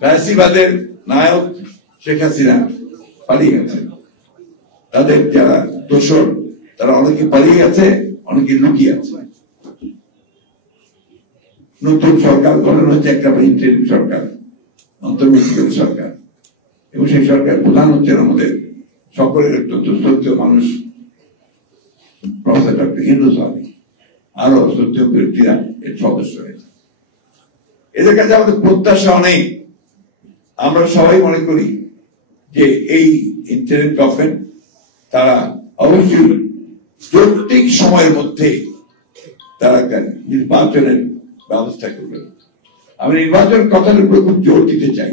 ফ্যাসিবাদের নায়ক শেখ হাসিনা পালিয়ে গেছে, তাদের যারা দোসর তারা অনেকে পালিয়ে গেছে, অনেকে লুকিয়ে আছে। নতুন সরকার গঠন হচ্ছে, একটা ইন্টারিম সরকার, অন্তর্বর্তীকালীন সরকার, এবং সেই সরকার প্রধান হচ্ছেন আমাদের সকলের অত্যন্ত শ্রদ্ধেয় মানুষ প্রফেসর ডক্টর ইউনূস আলী, আরো শ্রদ্ধেয় ব্যক্তিরা এর সদস্য হয়েছে। এদের কাছে আমাদের প্রত্যাশা অনেক। আমরা সবাই মনে করি যে এই ইন্টারিম গভর্নমেন্ট তারা অবশ্যই যৌক্তিক সময়ের মধ্যে তারা নির্বাচনের ব্যবস্থা করবেন। আমি নির্বাচন কথার উপরে খুব জোর দিতে চাই,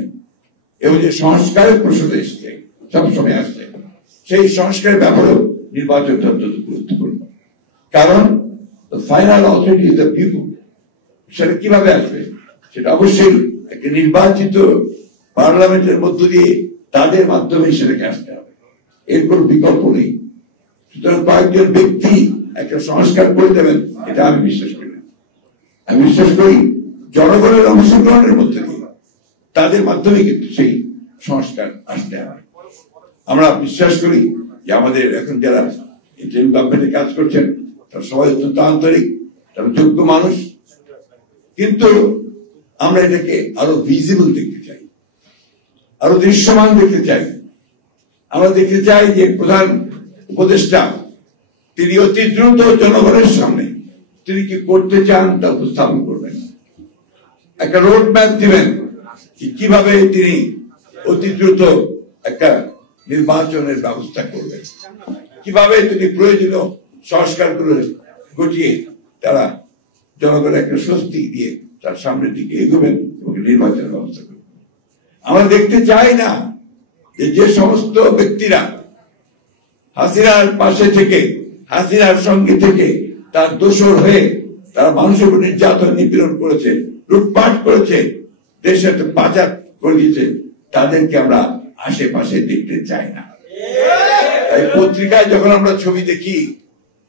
এবং যে সংস্কারের প্রশ্ন এসছে সবসময় আসছে, সেই সংস্কারের ব্যাপারেও নির্বাচনটা অত্যন্ত গুরুত্বপূর্ণ। কারণ final authority is the people. সেটা কিভাবে আসবে? সেটা অবশ্যই একটা নির্বাচিত পার্লামেন্টের মধ্য দিয়ে তাদের মাধ্যমে সেটাকে আসতে হবে, এর কোন বিকল্প নেই। সুতরাং কয়েকজন ব্যক্তি একটা সংস্কার করে দেবেন এটা আমি বিশ্বাস করি না। আমি বিশ্বাস করি জনগণের অংশগ্রহণের মধ্যে দিয়ে তাদের মাধ্যমে কিন্তু সেই সংস্কার আসতে হবে। আমরা বিশ্বাস করি যে আমাদের এখন যারা ইন্টারিম গভর্নমেন্টে কাজ করছেন তারা সবাই অত্যন্ত আন্তরিক, তারা যোগ্য মানুষ, কিন্তু আমরা এটাকে আরো ভিজিবল দেখতে চাই, আরো দৃশ্যমান দেখতে চাই। আমরা দেখতে চাই যে প্রধান উপদেষ্টা তিনি অতি দ্রুত জনগণের সামনে তিনি কি করতে চান তা উপস্থাপন করবেন, একটা রোড ম্যাপ দিবেন কিভাবে তিনি অতি দ্রুত একটা নির্বাচনের ব্যবস্থা করবেন, কিভাবে তিনি প্রয়োজনীয় সংস্কারগুলো ঘটিয়ে তারা জনগণের একটা স্বস্তি দিয়ে তার সামনের দিকে এগোবেন এবং নির্বাচনের ব্যবস্থা করবেন। আমরা দেখতে চাই না যে সমস্ত ব্যক্তিরা হাসিনার পাশে থেকে, হাসিনার সঙ্গে থেকে তার দোসর হয়ে তারা মানুষের উপর নির্যাতন নিপীড়ন করেছে, লুটপাট করেছে, দেশের পাচার করে দিয়েছে, তাদেরকে আমরা আশেপাশে দেখতে চাই না। তাই পত্রিকায় যখন আমরা ছবি দেখি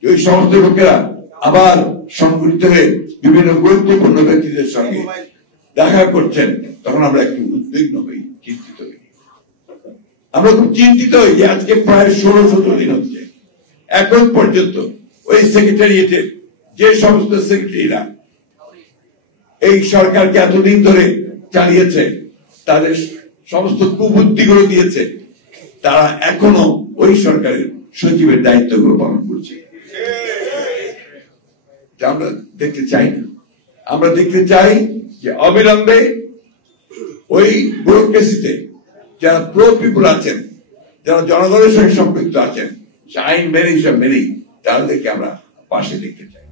ওই সমস্ত লোকেরা আবার সংগঠিত হয়ে বিভিন্ন গুরুত্বপূর্ণ ব্যক্তিদের সঙ্গে দেখা করছেন, তখন আমরা একটু উদ্বিগ্ন হই, চিন্তিত হই। আমরা খুব চিন্তিত হই যে আজকে প্রায় 16-17 দিন হচ্ছে, এখন পর্যন্ত ওই সেক্রেটারিয়েটের যে সমস্ত সেক্রেটারিরা এই সরকারকে এতদিন ধরে চালিয়েছে, তাদের সমস্ত কুবুদ্ধিগুলো দিয়েছে, তারা এখনো ওই সরকারের সচিবের দায়িত্বগুলো পালন করছে। আমরা দেখতে চাই না। আমরা দেখতে চাই যে অবিলম্বে ওই ব্যুরোক্রেসিতে যারা প্রো পিপুল আছেন, যারা জনগণের সঙ্গে সম্পৃক্ত আছেন, আইন মেনেই সব মেনেই তাদেরকে আমরা পাশে দেখতে চাই।